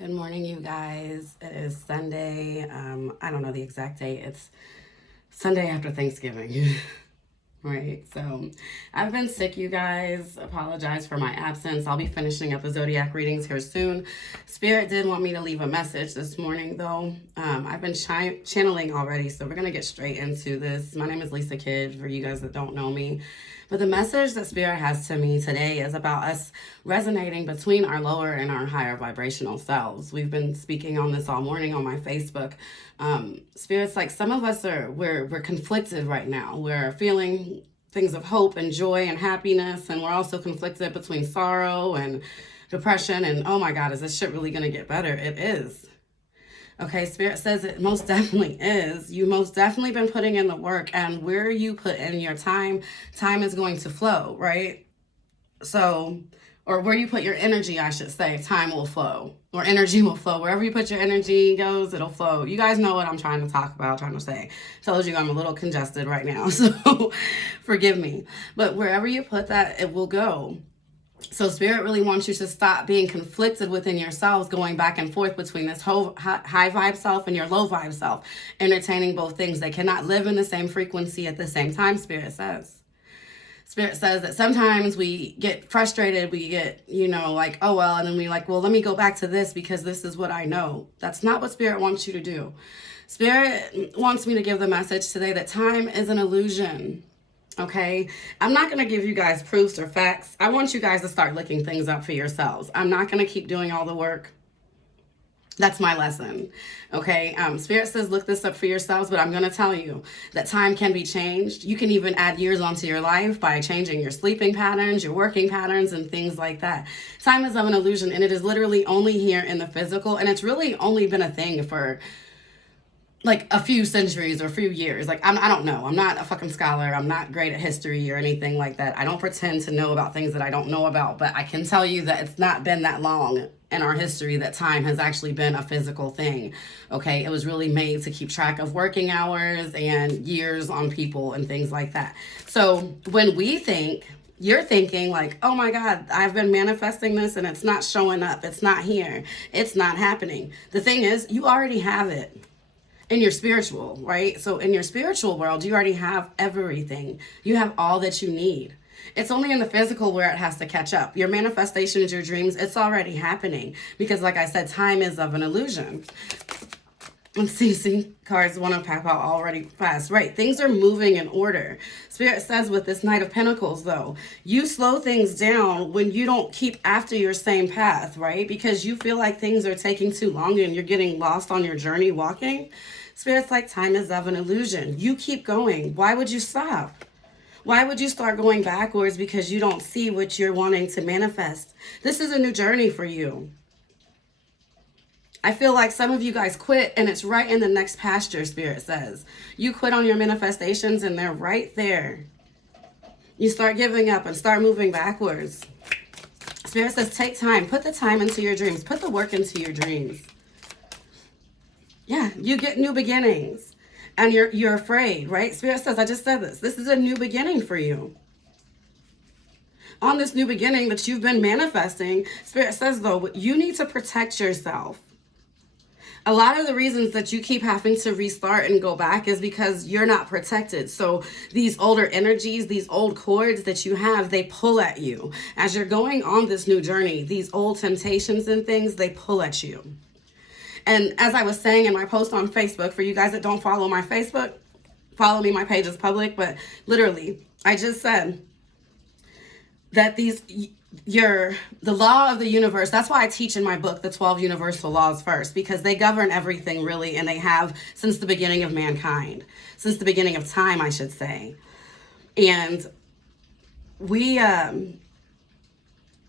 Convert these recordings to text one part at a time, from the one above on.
Good morning, you guys. It is Sunday. I don't know the exact date. It's Sunday after Thanksgiving. Right. So I've been sick, you guys. Apologize for my absence. I'll be finishing up the zodiac readings here soon. Spirit did want me to leave a message this morning, though. I've been channeling already, so we're going to get straight into this. My name is Lisa Kidd, for you guys that don't know me. But the message that Spirit has to me today is about us resonating between our lower and our higher vibrational selves. We've been speaking on this all morning on my Facebook. Spirit's like some of us we're conflicted right now. We're feeling things of hope and joy and happiness, and we're also conflicted between sorrow and depression. And oh my God, is this shit really gonna get better? It is. Okay, Spirit says it most definitely is. You most definitely been putting in the work, and where you put in your time, time is going to flow, right? So, or where you put your energy, I should say, time will flow, or energy will flow. Wherever you put your energy goes, it'll flow. You guys know what I'm trying to talk about, trying to say. Told you I'm a little congested right now, so forgive me. But wherever you put that, it will go. So Spirit really wants you to stop being conflicted within yourselves, going back and forth between this whole high vibe self and your low vibe self, entertaining both things. They cannot live in the same frequency at the same time, Spirit says. Spirit says that sometimes we get frustrated, we get, like, oh, well, and then we like, well, let me go back to this because this is what I know. That's not what Spirit wants you to do. Spirit wants me to give the message today that time is an illusion. Okay, I'm not going to give you guys proofs or facts. I want you guys to start looking things up for yourselves. I'm not going to keep doing all the work. That's my lesson. Okay, Spirit says look this up for yourselves, but I'm going to tell you that time can be changed. You can even add years onto your life by changing your sleeping patterns, your working patterns, and things like that. Time is of an illusion, and it is literally only here in the physical, and it's really only been a thing for like a few centuries or a few years. Like, I don't know. I'm not a fucking scholar. I'm not great at history or anything like that. I don't pretend to know about things that I don't know about, but I can tell you that it's not been that long in our history that time has actually been a physical thing. Okay, it was really made to keep track of working hours and years on people and things like that. So when we think, you're thinking like, oh my God, I've been manifesting this and it's not showing up. It's not here. It's not happening. The thing is, you already have it. In your spiritual, right? So in your spiritual world, you already have everything. You have all that you need. It's only in the physical where it has to catch up. Your manifestations, your dreams, it's already happening. Because like I said, time is of an illusion. Let's see, cards want to pop out already fast. Right, things are moving in order. Spirit says with this Knight of Pentacles, though, you slow things down when you don't keep after your same path, right? Because you feel like things are taking too long and you're getting lost on your journey walking. Spirit's like time is of an illusion. You keep going. Why would you stop? Why would you start going backwards because you don't see what you're wanting to manifest? This is a new journey for you. I feel like some of you guys quit and it's right in the next pasture, Spirit says. You quit on your manifestations and they're right there. You start giving up and start moving backwards. Spirit says take time. Put the time into your dreams. Put the work into your dreams. Yeah, you get new beginnings. And you're afraid, right? Spirit says, I just said this. This is a new beginning for you. On this new beginning that you've been manifesting, Spirit says, though, you need to protect yourself. A lot of the reasons that you keep having to restart and go back is because you're not protected. So these older energies, these old cords that you have, they pull at you. As you're going on this new journey, these old temptations and things, they pull at you. And as I was saying in my post on Facebook, for you guys that don't follow my Facebook, follow me, my page is public, but literally, I just said that the law of the universe, that's why I teach in my book, the 12 universal laws first, because they govern everything really, and they have since the beginning of mankind, since the beginning of time, I should say. And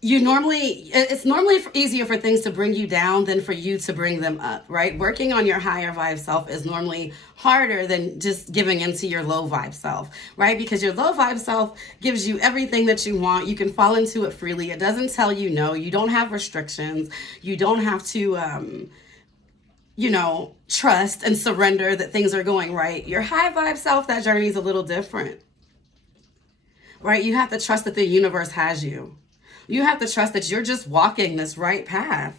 it's normally easier for things to bring you down than for you to bring them up, right? Working on your higher vibe self is normally harder than just giving into your low vibe self, right? Because your low vibe self gives you everything that you want. You can fall into it freely. It doesn't tell you no. You don't have restrictions. You don't have to, trust and surrender that things are going right. Your high vibe self, that journey is a little different, right? You have to trust that the universe has you. You have to trust that you're just walking this right path.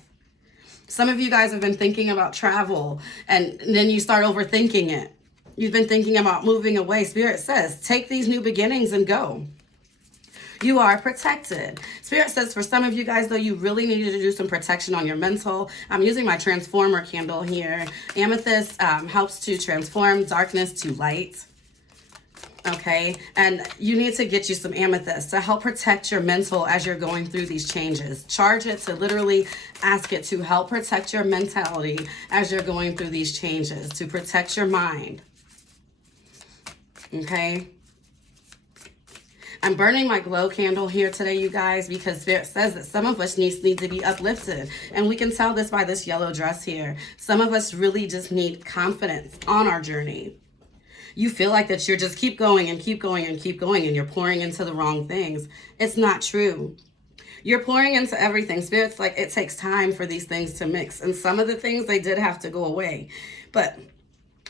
Some of you guys have been thinking about travel, and then you start overthinking it. You've been thinking about moving away. Spirit says, take these new beginnings and go. You are protected. Spirit says for some of you guys, though, you really needed to do some protection on your mental. I'm using my transformer candle here. Amethyst helps to transform darkness to light. Okay, and you need to get you some amethyst to help protect your mental as you're going through these changes. Charge it to literally ask it to help protect your mentality as you're going through these changes, to protect your mind. Okay. I'm burning my glow candle here today, you guys, because Spirit says that some of us need to be uplifted. And we can tell this by this yellow dress here. Some of us really just need confidence on our journey. You feel like that you're just keep going and keep going and keep going, and you're pouring into the wrong things. It's not true. You're pouring into everything. Spirit's like, it takes time for these things to mix. And some of the things, they did have to go away. But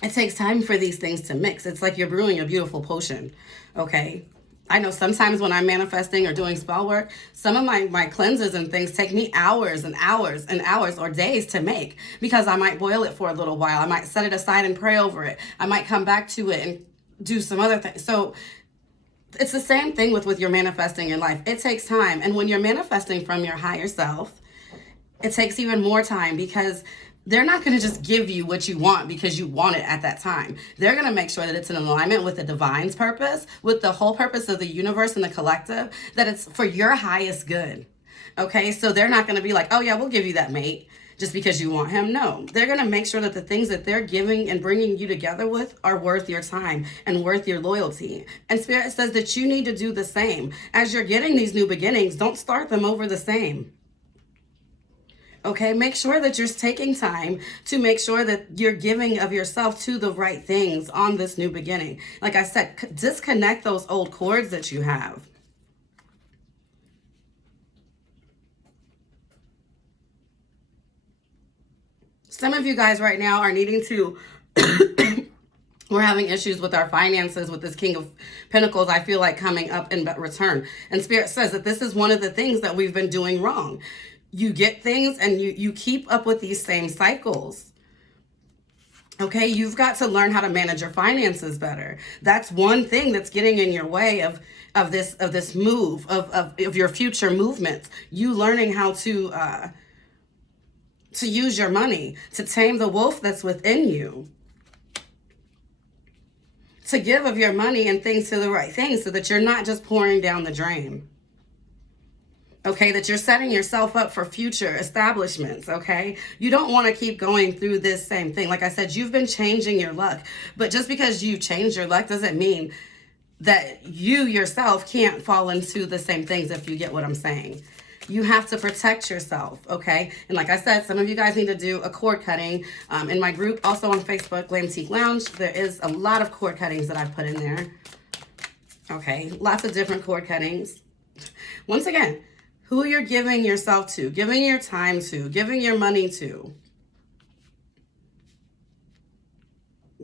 it takes time for these things to mix. It's like you're brewing a beautiful potion, okay? I know sometimes when I'm manifesting or doing spell work, some of my cleanses and things take me hours and hours and hours or days to make, because I might boil it for a little while. I might set it aside and pray over it. I might come back to it and do some other things. So it's the same thing with your manifesting in life. It takes time. And when you're manifesting from your higher self, it takes even more time, because they're not going to just give you what you want because you want it at that time. They're going to make sure that it's in alignment with the divine's purpose, with the whole purpose of the universe and the collective, that it's for your highest good. Okay, so they're not going to be like, oh yeah, we'll give you that mate just because you want him. No, they're going to make sure that the things that they're giving and bringing you together with are worth your time and worth your loyalty. And Spirit says that you need to do the same. As you're getting these new beginnings, don't start them over the same. Okay, make sure that you're taking time to make sure that you're giving of yourself to the right things on this new beginning. Like I said, disconnect those old cords that you have. Some of you guys right now are needing to, we're having issues with our finances with this King of Pentacles, I feel like, coming up in return. And Spirit says that this is one of the things that we've been doing wrong. You get things and you keep up with these same cycles. Okay, you've got to learn how to manage your finances better. That's one thing that's getting in your way of this move, of your future movements. You learning how to use your money, to tame the wolf that's within you. To give of your money and things to the right things so that you're not just pouring down the drain. Okay, that you're setting yourself up for future establishments, okay? You don't want to keep going through this same thing. Like I said, you've been changing your luck. But just because you changed your luck doesn't mean that you yourself can't fall into the same things, if you get what I'm saying. You have to protect yourself, okay? And like I said, some of you guys need to do a cord cutting. In my group, also on Facebook, Glam Teak Lounge, there is a lot of cord cuttings that I've put in there. Okay, lots of different cord cuttings. Once again, who you're giving yourself to, giving your time to, giving your money to,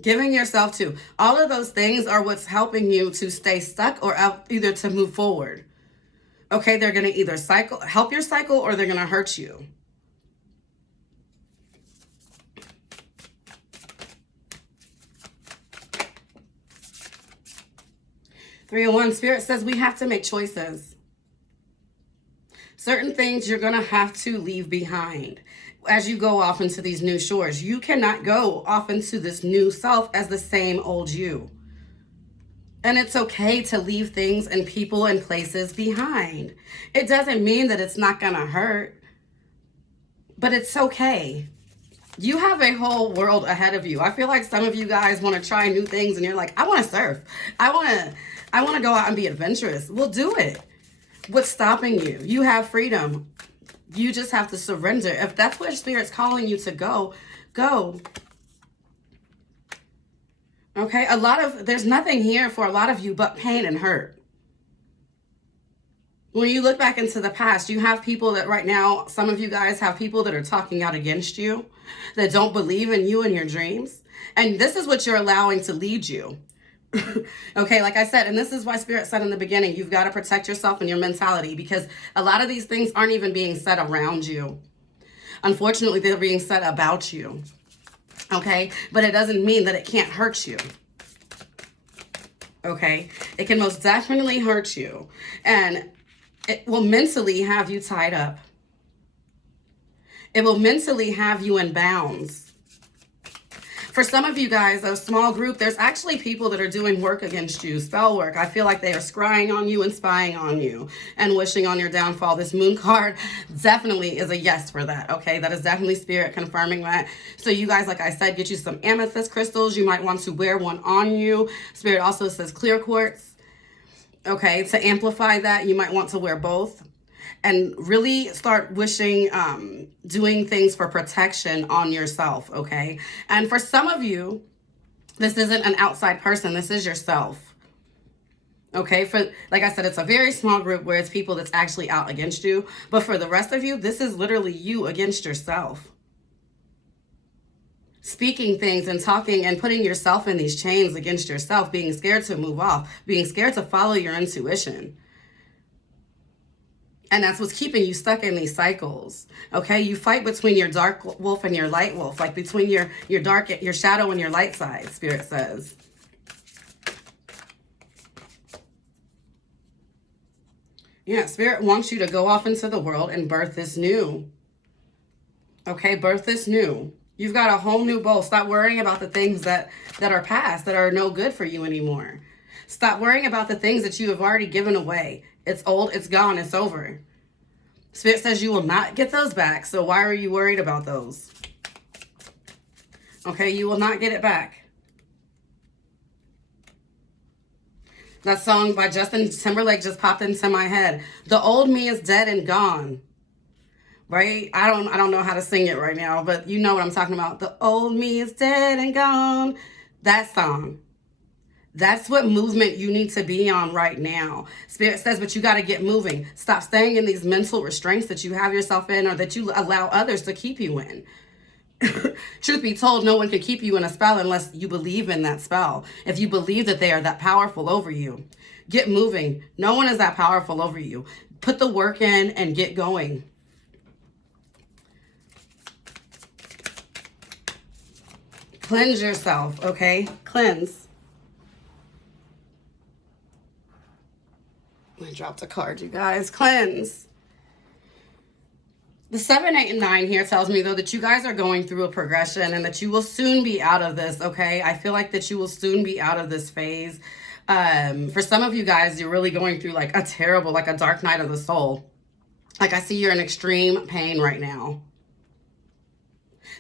giving yourself to. All of those things are what's helping you to stay stuck or either to move forward. Okay, they're going to either help your cycle, or they're going to hurt you. Three and one, Spirit says we have to make choices. Certain things you're going to have to leave behind as you go off into these new shores. You cannot go off into this new self as the same old you. And it's okay to leave things and people and places behind. It doesn't mean that it's not going to hurt, but it's okay. You have a whole world ahead of you. I feel like some of you guys want to try new things and you're like, I want to surf. I want to go out and be adventurous. Well, do it. What's stopping you? You have freedom. You just have to surrender. If that's where Spirit's calling you to go, go. Okay, there's nothing here for a lot of you but pain and hurt. When you look back into the past, you have people that right now, some of you guys have people that are talking out against you, that don't believe in you and your dreams. And this is what you're allowing to lead you. Okay, like I said, and this is why Spirit said in the beginning, you've got to protect yourself and your mentality, because a lot of these things aren't even being said around you. Unfortunately, they're being said about you. Okay? But it doesn't mean that it can't hurt you. Okay? It can most definitely hurt you. And it will mentally have you tied up. It will mentally have you in bounds. For some of you guys, a small group, there's actually people that are doing work against you, spell work. I feel like they are scrying on you and spying on you and wishing on your downfall. This moon card definitely is a yes for that, okay? That is definitely spirit confirming that. So you guys, like I said, get you some amethyst crystals. You might want to wear one on you. Spirit also says clear quartz, okay? To amplify that, you might want to wear both. And really start wishing, doing things for protection on yourself, okay? And for some of you, this isn't an outside person. This is yourself, okay? For, like I said, it's a very small group where it's people that's actually out against you. But for the rest of you, this is literally you against yourself. Speaking things and talking and putting yourself in these chains against yourself, being scared to move off, being scared to follow your intuition. And that's what's keeping you stuck in these cycles. Okay, you fight between your dark wolf and your light wolf, like between your shadow and your light side, Spirit says. Yeah, Spirit wants you to go off into the world and birth this new. Okay, birth this new. You've got a whole new bowl. Stop worrying about the things that are past, that are no good for you anymore. Stop worrying about the things that you have already given away. It's old, it's gone, it's over. Spirit says you will not get those back, so why are you worried about those? Okay, you will not get it back. That song by Justin Timberlake just popped into my head. The old me is dead and gone. Right? I don't know how to sing it right now, but you know what I'm talking about. The old me is dead and gone. That song. That's what movement you need to be on right now. Spirit says, but you got to get moving. Stop staying in these mental restraints that you have yourself in or that you allow others to keep you in. Truth be told, no one can keep you in a spell unless you believe in that spell. If you believe that they are that powerful over you, get moving. No one is that powerful over you. Put the work in and get going. Cleanse yourself, okay? Cleanse. I dropped a card, you guys. Cleanse. The 7, 8, and 9 here tells me, though, that you guys are going through a progression and that you will soon be out of this, okay? I feel like that you will soon be out of this phase. For some of you guys, you're really going through like a terrible, like a dark night of the soul. Like I see you're in extreme pain right now.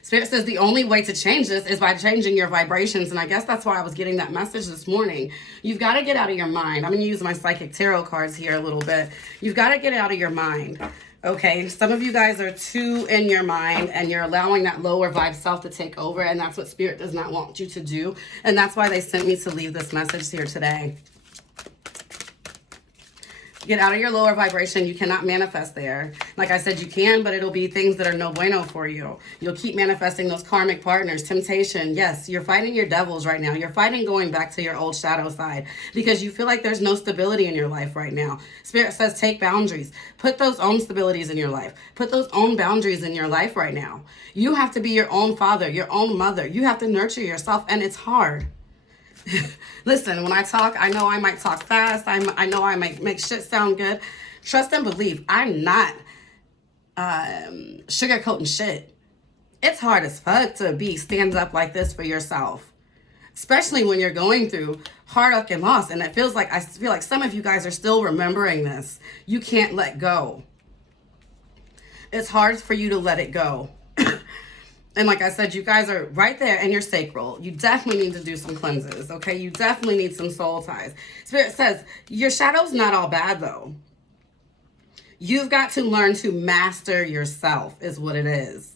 Spirit says the only way to change this is by changing your vibrations. And I guess that's why I was getting that message this morning. You've got to get out of your mind. I'm going to use my psychic tarot cards here a little bit. You've got to get out of your mind. Okay, some of you guys are too in your mind and you're allowing that lower vibe self to take over. And that's what Spirit does not want you to do. And that's why they sent me to leave this message here today. Get out of your lower vibration. You cannot manifest there. Like I said, you can, but it'll be things that are no bueno for you. You'll keep manifesting those karmic partners, temptation. Yes, you're fighting your devils right now. You're fighting going back to your old shadow side because you feel like there's no stability in your life right now. Spirit says take boundaries. Put those own stabilities in your life. Put those own boundaries in your life right now. You have to be your own father, your own mother. You have to nurture yourself, and it's hard. Listen, when I talk, I know I might talk fast. I know I might make shit sound good. Trust and believe. I'm not sugarcoating shit. It's hard as fuck to stand up like this for yourself, especially when you're going through heartache and loss. And I feel like some of you guys are still remembering this. You can't let go. It's hard for you to let it go. And like I said, you guys are right there in your sacral. You definitely need to do some cleanses, okay? You definitely need some soul ties. Spirit says, your shadow's not all bad, though. You've got to learn to master yourself, is what it is.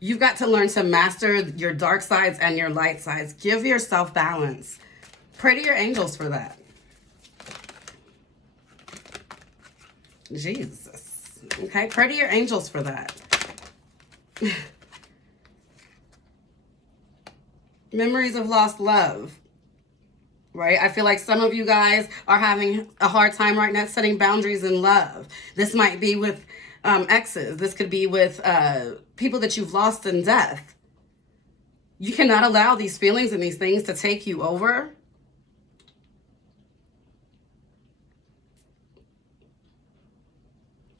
You've got to learn to master your dark sides and your light sides. Give yourself balance. Pray to your angels for that. Jesus. Okay, pray to your angels for that. Memories of lost love, right? I feel like some of you guys are having a hard time right now setting boundaries in love. This might be with exes. This could be with people that you've lost in death. You cannot allow these feelings and these things to take you over.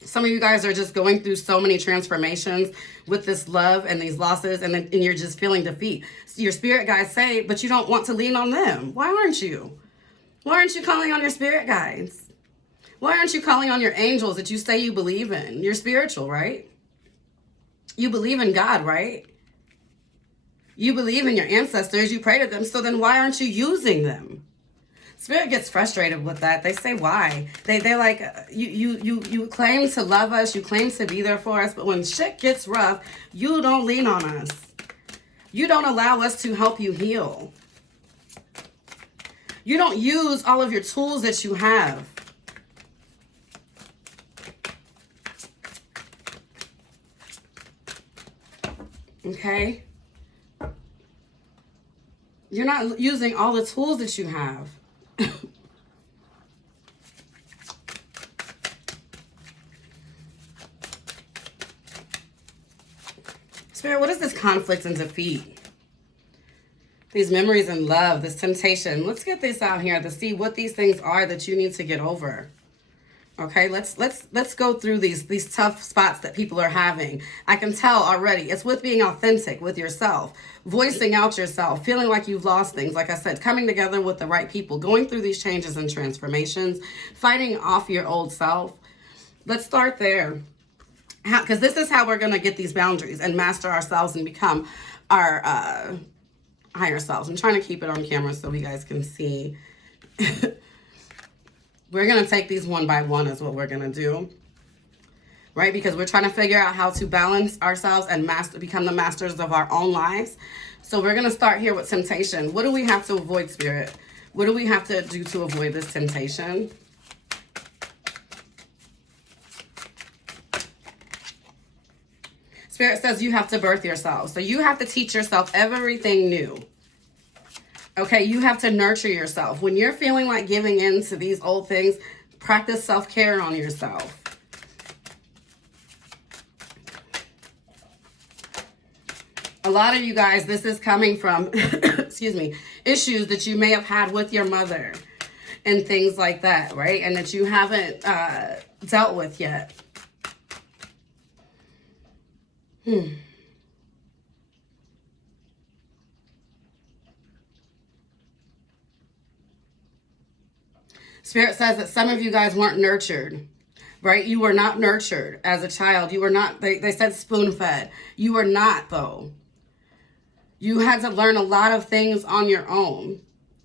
Some of you guys are just going through so many transformations with this love and these losses, and you're just feeling defeat. Your spirit guides say, but you don't want to lean on them. Why aren't you? Why aren't you calling on your spirit guides? Why aren't you calling on your angels that you say you believe in? You're spiritual, right? You believe in God, right? You believe in your ancestors. You pray to them. So then why aren't you using them? Spirit gets frustrated with that. They say, why? They're like, you claim to love us. You claim to be there for us. But when shit gets rough, you don't lean on us. You don't allow us to help you heal. You don't use all of your tools that you have. Okay? You're not using all the tools that you have. Spirit, what is this conflict and defeat? These memories and love, this temptation. Let's get this out here to see what these things are that you need to get over. Okay, let's go through these tough spots that people are having. I can tell already. It's with being authentic with yourself, voicing out yourself, feeling like you've lost things. Like I said, coming together with the right people, going through these changes and transformations, fighting off your old self. Let's start there. Because this is how we're going to get these boundaries and master ourselves and become our higher selves. I'm trying to keep it on camera so you guys can see. We're going to take these one by one is what we're going to do. Right? Because we're trying to figure out how to balance ourselves and become the masters of our own lives. So we're going to start here with temptation. What do we have to avoid, Spirit? What do we have to do to avoid this temptation? Spirit says you have to birth yourself. So you have to teach yourself everything new. Okay, you have to nurture yourself. When you're feeling like giving in to these old things, practice self-care on yourself. A lot of you guys, this is coming from, excuse me, issues that you may have had with your mother and things like that, right? And that you haven't dealt with yet. Spirit says that some of you guys weren't nurtured, right? You were not nurtured as a child. You were not, they said spoon-fed. You were not, though. You had to learn a lot of things on your own.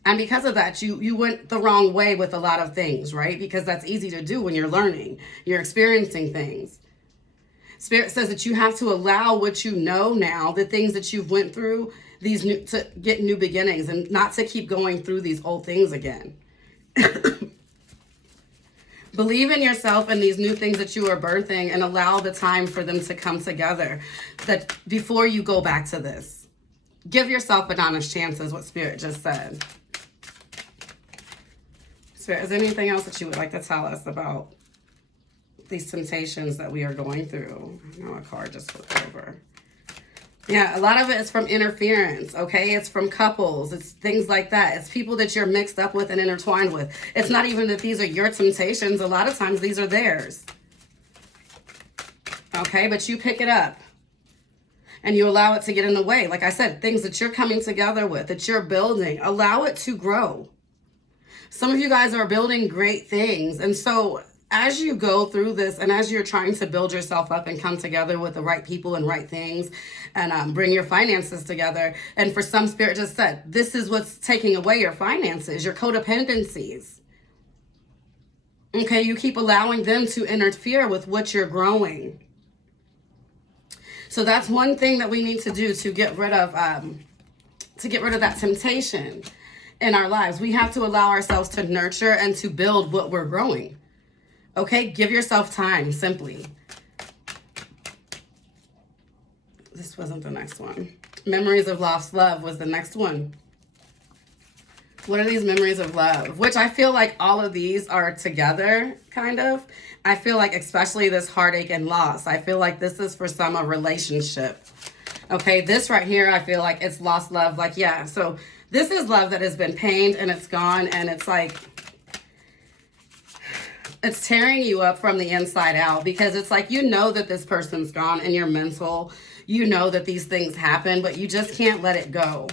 And because of that, you went the wrong way with a lot of things, right? Because that's easy to do when you're learning. You're experiencing things. Spirit says that you have to allow what you know now, the things that you've went through, to get new beginnings and not to keep going through these old things again. Believe in yourself and these new things that you are birthing and allow the time for them to come together that before you go back to this. Give yourself an honest chance is what Spirit just said. Spirit, is there anything else that you would like to tell us about these temptations that we are going through? I know a card just flipped over. Yeah, a lot of it is from interference, okay? It's from couples. It's things like that. It's people that you're mixed up with and intertwined with. It's not even that these are your temptations. A lot of times these are theirs. Okay, but you pick it up and you allow it to get in the way. Like I said, things that you're coming together with, that you're building, allow it to grow. Some of you guys are building great things. And so as you go through this and as you're trying to build yourself up and come together with the right people and right things and bring your finances together, and for some, Spirit just said, this is what's taking away your finances, your codependencies. Okay, you keep allowing them to interfere with what you're growing. So that's one thing that we need to do to get rid of that temptation in our lives. We have to allow ourselves to nurture and to build what we're growing. Okay, give yourself time, simply. This wasn't the next one. Memories of lost love was the next one. What are these memories of love? Which I feel like all of these are together, kind of. I feel like especially this heartache and loss. I feel like this is for some a relationship. Okay, this right here, I feel like it's lost love. Like, yeah, so this is love that has been pained and it's gone, and it's like, it's tearing you up from the inside out, because it's like, you know that this person's gone and you're mental. You know that these things happen, but you just can't let it go.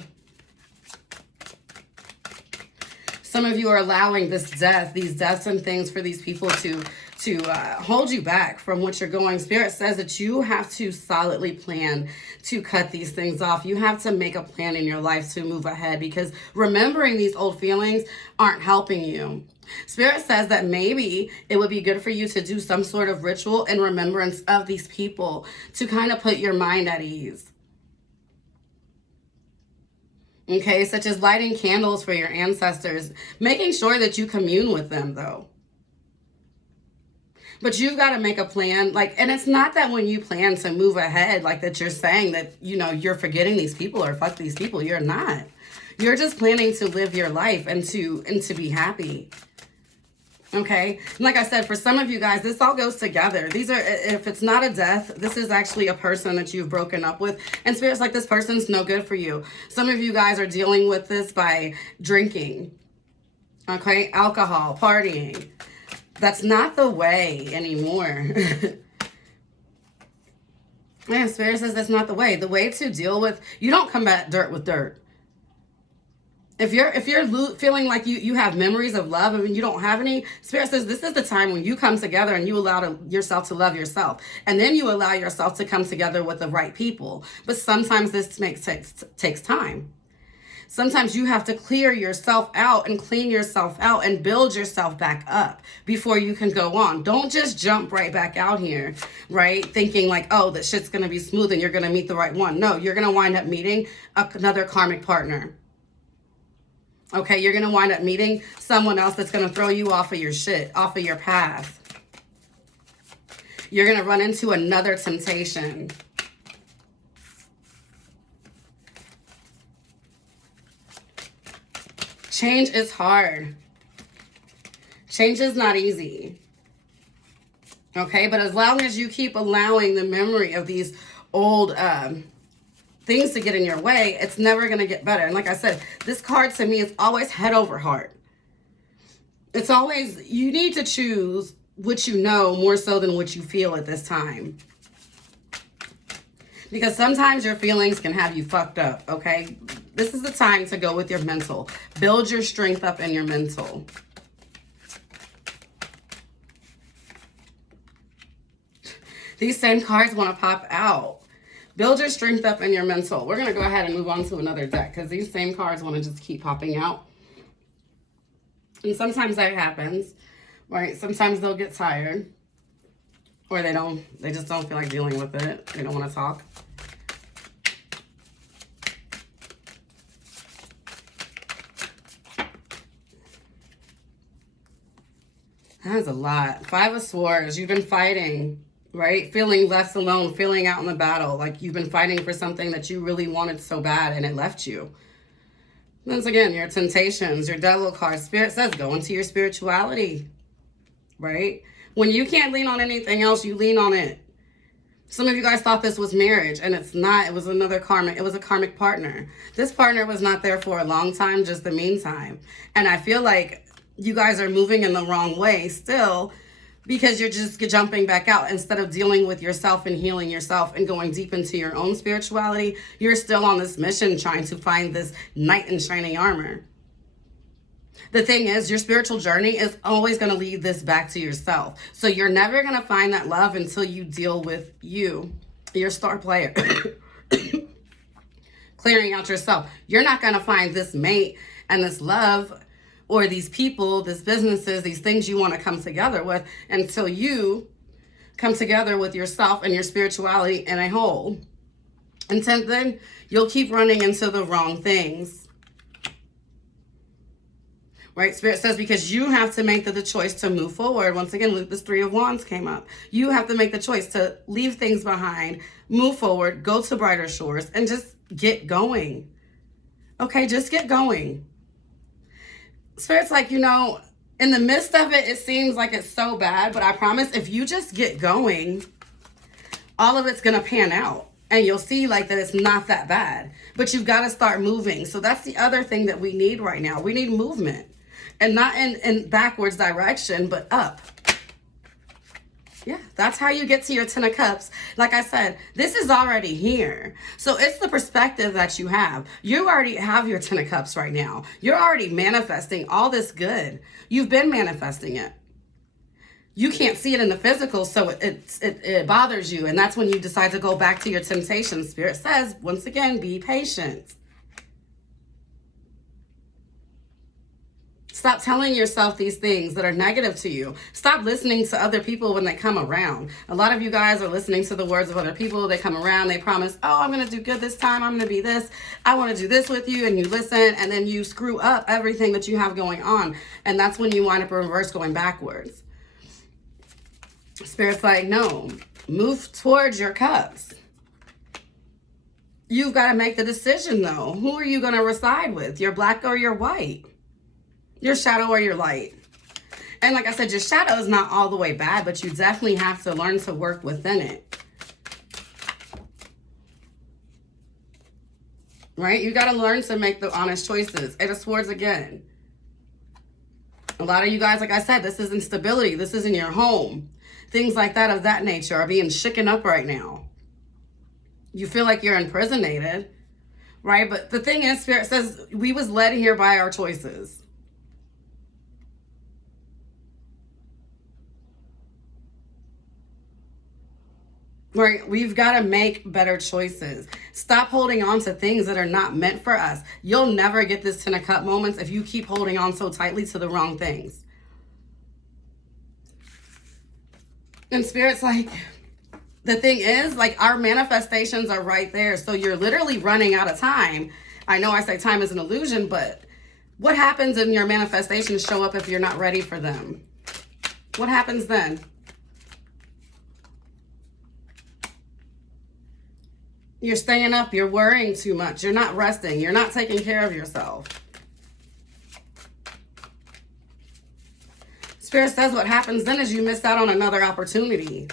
Some of you are allowing this death, these deaths and things for these people to hold you back from what you're going. Spirit says that you have to solidly plan to cut these things off. You have to make a plan in your life to move ahead, because remembering these old feelings aren't helping you. Spirit says that maybe it would be good for you to do some sort of ritual in remembrance of these people to kind of put your mind at ease. Okay, such as lighting candles for your ancestors, making sure that you commune with them though. But you've got to make a plan, like, and it's not that when you plan to move ahead, like that you're saying that, you know, you're forgetting these people or fuck these people. You're not. You're just planning to live your life and to be happy. Okay, and like I said, for some of you guys, this all goes together. These are, if it's not a death, this is actually a person that you've broken up with, and Spirit's like, this person's no good for you. Some of you guys are dealing with this by drinking, okay, alcohol, partying. That's not the way anymore. Yeah, Spirit says that's not the way. The way to deal with, you don't combat dirt with dirt. If you're feeling like you have memories of love and you don't have any, Spirit says this is the time when you come together and you allow yourself to love yourself. And then you allow yourself to come together with the right people. But sometimes this takes time. Sometimes you have to clear yourself out and clean yourself out and build yourself back up before you can go on. Don't just jump right back out here, right? Thinking like, oh, that shit's going to be smooth and you're going to meet the right one. No, you're going to wind up meeting another karmic partner. Okay, you're going to wind up meeting someone else that's going to throw you off of your shit, off of your path. You're going to run into another temptation. Change is hard. Change is not easy. Okay, but as long as you keep allowing the memory of these old things to get in your way, it's never going to get better. And like I said, this card to me is always head over heart. It's always, you need to choose what you know more so than what you feel at this time. Because sometimes your feelings can have you fucked up, okay? This is the time to go with your mental. Build your strength up in your mental. These same cards want to pop out. Build your strength up in your mental. We're going to go ahead and move on to another deck because these same cards want to just keep popping out. And sometimes that happens, right? Sometimes they'll get tired or they just don't feel like dealing with it. They don't want to talk. That is a lot. Five of Swords. You've been fighting, right? Feeling left alone, feeling out in the battle. Like you've been fighting for something that you really wanted so bad and it left you. Once again, your temptations, your devil card. Spirit says go into your spirituality, right? When you can't lean on anything else, you lean on it. Some of you guys thought this was marriage, and it's not. It was another karmic. It was a karmic partner. This partner was not there for a long time, just the meantime. And I feel like you guys are moving in the wrong way still because you're just jumping back out instead of dealing with yourself and healing yourself and going deep into your own spirituality. You're still on this mission trying to find this knight in shining armor. The thing is, your spiritual journey is always going to lead this back to yourself. So you're never going to find that love until you deal with you, your star player. Clearing out yourself. You're not going to find this mate and this love or these people, these businesses, these things you want to come together with until you come together with yourself and your spirituality in a whole. Until then, you'll keep running into the wrong things. Right? Spirit says because you have to make the choice to move forward. Once again, this Three of Wands came up. You have to make the choice to leave things behind, move forward, go to brighter shores, and just get going. Okay, just get going. Spirit's like, in the midst of it, it seems like it's so bad, but I promise if you just get going, all of it's going to pan out. And you'll see like that it's not that bad, but you've got to start moving. So that's the other thing that we need right now. We need movement, and not in backwards direction, but up. Yeah, that's how you get to your 10 of Cups. Like I said, this is already here. So it's the perspective that you have. You already have your 10 of Cups right now. You're already manifesting all this good. You've been manifesting it. You can't see it in the physical, so it bothers you. And that's when you decide to go back to your temptation. Spirit says, once again, be patient. Stop telling yourself these things that are negative to you. Stop listening to other people when they come around. A lot of you guys are listening to the words of other people. They come around, they promise, oh, I'm going to do good this time. I'm going to be this. I want to do this with you. And you listen, and then you screw up everything that you have going on. And that's when you wind up in reverse going backwards. Spirit's like, no, move towards your cups. You've got to make the decision, though. Who are you going to reside with? Your black or your white? Your shadow or your light? And like I said, your shadow is not all the way bad, but you definitely have to learn to work within it. Right? You got to learn to make the honest choices. Eight of Swords again. A lot of you guys, like I said, this is instability. This is in your home. Things like that of that nature are being shaken up right now. You feel like you're imprisonated, right? But the thing is, Spirit says we was led here by our choices. Right? We've got to make better choices. Stop holding on to things that are not meant for us. You'll never get this 10 of Cups moments if you keep holding on so tightly to the wrong things. And Spirit's like, the thing is, like, our manifestations are right there. So you're literally running out of time. I know I say time is an illusion, but what happens when your manifestations show up if you're not ready for them? What happens then? You're staying up. You're worrying too much. You're not resting. You're not taking care of yourself. Spirit says what happens then is you miss out on another opportunity.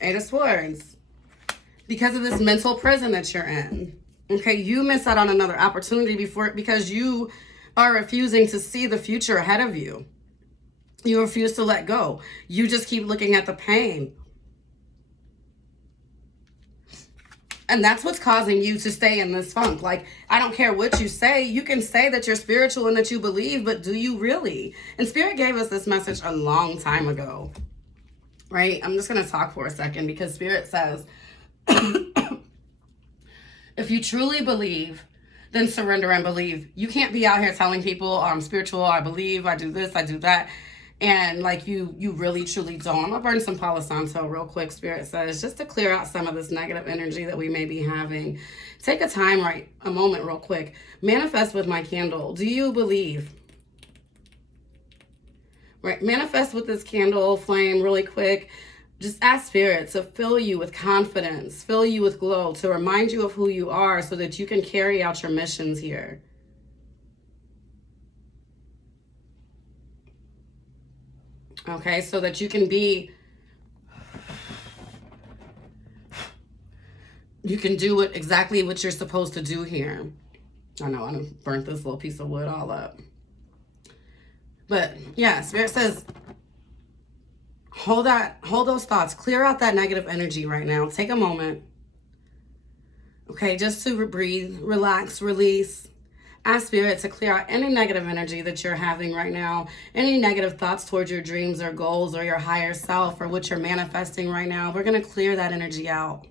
Eight of Swords. Because of this mental prison that you're in. Okay, you miss out on another opportunity because you are refusing to see the future ahead of you. You refuse to let go. You just keep looking at the pain. And that's what's causing you to stay in this funk. Like, I don't care what you say. You can say that you're spiritual and that you believe, but do you really? And Spirit gave us this message a long time ago, right? I'm just going to talk for a second because Spirit says, if you truly believe, then surrender and believe. You can't be out here telling people, oh, I'm spiritual, I believe, I do this, I do that. And like you really truly don't. I'm gonna burn some Palo Santo real quick, Spirit says, just to clear out some of this negative energy that we may be having. Take a moment real quick. Manifest with my candle. Do you believe? Right, manifest with this candle flame really quick. Just ask Spirit to fill you with confidence, fill you with glow, to remind you of who you are so that you can carry out your missions here. Okay, so that you can do exactly what you're supposed to do here. I know, I burnt this little piece of wood all up. But yeah, Spirit says, hold those thoughts. Clear out that negative energy right now. Take a moment. Okay, just to breathe, relax, release. Ask Spirit to clear out any negative energy that you're having right now, any negative thoughts towards your dreams or goals or your higher self or what you're manifesting right now. We're going to clear that energy out.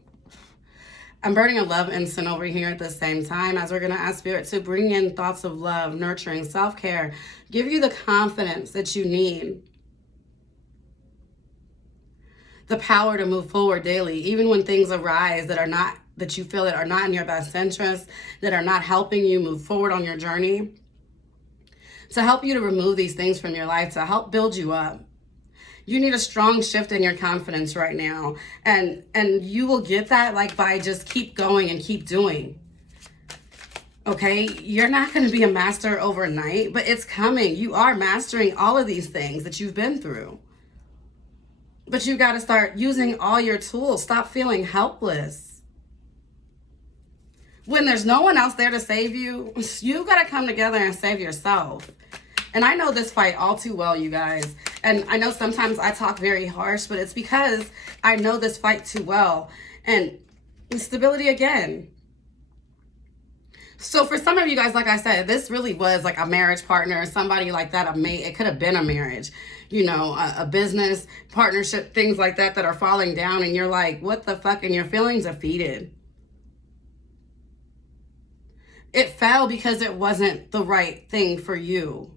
I'm burning a love incense over here at the same time as we're going to ask Spirit to bring in thoughts of love, nurturing, self-care, give you the confidence that you need, the power to move forward daily, even when things arise that you feel that are not in your best interest, that are not helping you move forward on your journey, to help you to remove these things from your life, to help build you up. You need a strong shift in your confidence right now. And you will get that like by just keep going and keep doing. Okay, you're not going to be a master overnight, but it's coming. You are mastering all of these things that you've been through. But you got to start using all your tools. Stop feeling helpless. When there's no one else there to save you, you got to come together and save yourself. And I know this fight all too well, you guys. And I know sometimes I talk very harsh, but it's because I know this fight too well. And instability again. So for some of you guys, like I said, this really was like a marriage partner, somebody like that, a mate. It could have been a marriage, you know, a business partnership, things like that are falling down. And you're like, what the fuck? And your feelings defeated. It fell because it wasn't the right thing for you.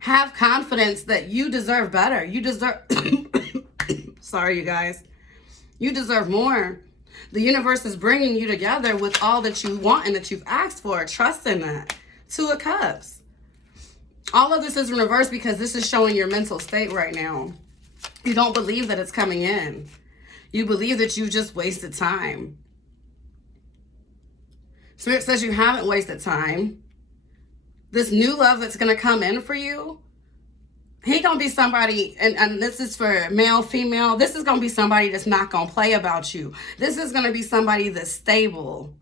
Have confidence that you deserve better. You deserve, sorry, you guys. You deserve more. The universe is bringing you together with all that you want and that you've asked for. Trust in that. Two of Cups. All of this is in reverse because this is showing your mental state right now. You don't believe that it's coming in. You believe that you just wasted time. Spirit says you haven't wasted time. This new love that's going to come in for you, he going to be somebody, and this is for male, female, this is going to be somebody that's not going to play about you. This is going to be somebody that's stable.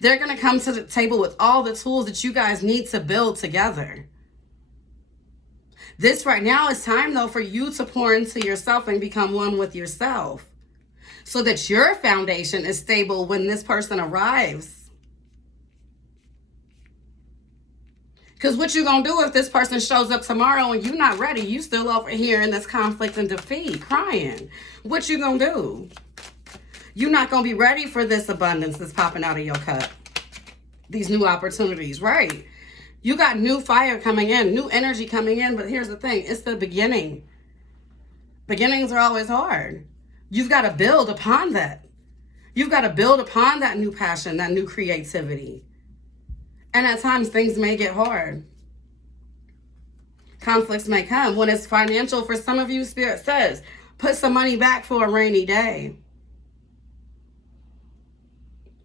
They're going to come to the table with all the tools that you guys need to build together. This right now is time, though, for you to pour into yourself and become one with yourself so that your foundation is stable when this person arrives. Because what you going to do if this person shows up tomorrow and you're not ready? You still over here in this conflict and defeat, crying. What you going to do? You're not going to be ready for this abundance that's popping out of your cup. These new opportunities, right? You got new fire coming in, new energy coming in. But here's the thing. It's the beginning. Beginnings are always hard. You've got to build upon that. You've got to build upon that new passion, that new creativity. And at times, things may get hard. Conflicts may come. When it's financial, for some of you, Spirit says, put some money back for a rainy day.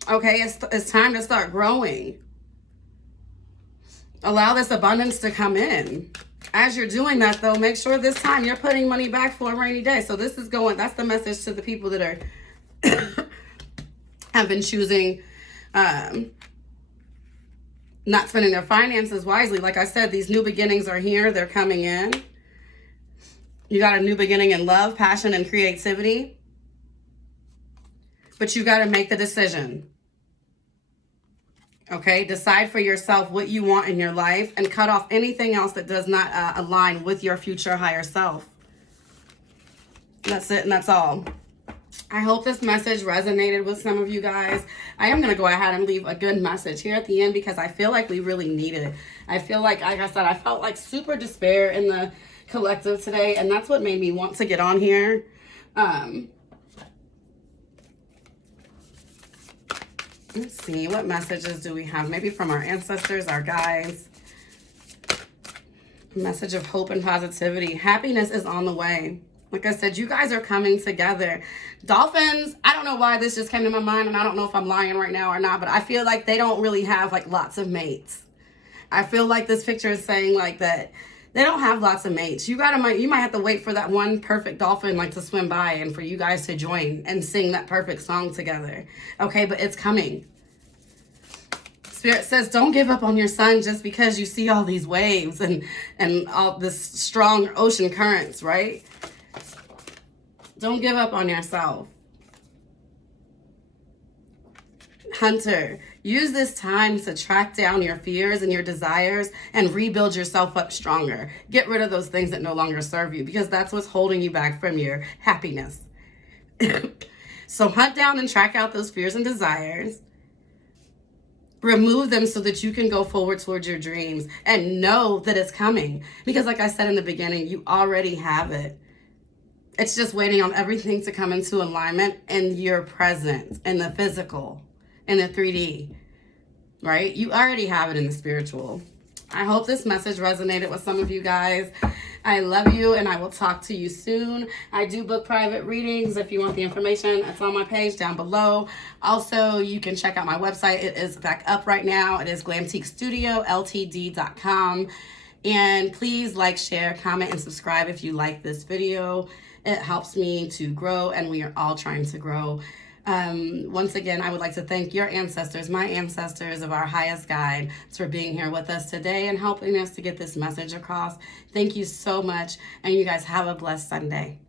Okay, it's time to start growing. Allow this abundance to come in. As you're doing that, though, make sure this time you're putting money back for a rainy day. So this is going, that's the message to the people that are have been choosing not spending their finances wisely. Like I said, these new beginnings are here. They're coming in. You got a new beginning in love, passion, and creativity. But you got to make the decision. Okay? Decide for yourself what you want in your life and cut off anything else that does not align with your future higher self. That's it, and that's all. I hope this message resonated with some of you guys. I am going to go ahead and leave a good message here at the end because I feel like we really need it. I feel like I said, I felt like super despair in the collective today, and that's what made me want to get on here. Let's see, what messages do we have? Maybe from our ancestors, our guides. A message of hope and positivity. Happiness is on the way. Like I said, you guys are coming together. Dolphins, I don't know why this just came to my mind, and I don't know if I'm lying right now or not, but I feel like they don't really have like lots of mates. I feel like this picture is saying like that they don't have lots of mates. You might have to wait for that one perfect dolphin like to swim by and for you guys to join and sing that perfect song together. Okay, but it's coming. Spirit says, don't give up on your son just because you see all these waves and all this strong ocean currents, right? Don't give up on yourself. Hunter, use this time to track down your fears and your desires and rebuild yourself up stronger. Get rid of those things that no longer serve you because that's what's holding you back from your happiness. So hunt down and track out those fears and desires. Remove them so that you can go forward towards your dreams and know that it's coming. Because like I said in the beginning, you already have it. It's just waiting on everything to come into alignment in your present, in the physical, in the 3D, right? You already have it in the spiritual. I hope this message resonated with some of you guys. I love you, and I will talk to you soon. I do book private readings. If you want the information, it's on my page down below. Also, you can check out my website. It is back up right now. It is glamteekstudioltd.com. And please like, share, comment, and subscribe if you like this video. It helps me to grow, and we are all trying to grow. Once again, I would like to thank your ancestors, my ancestors of our highest guide, for being here with us today and helping us to get this message across. Thank you so much, and you guys have a blessed Sunday.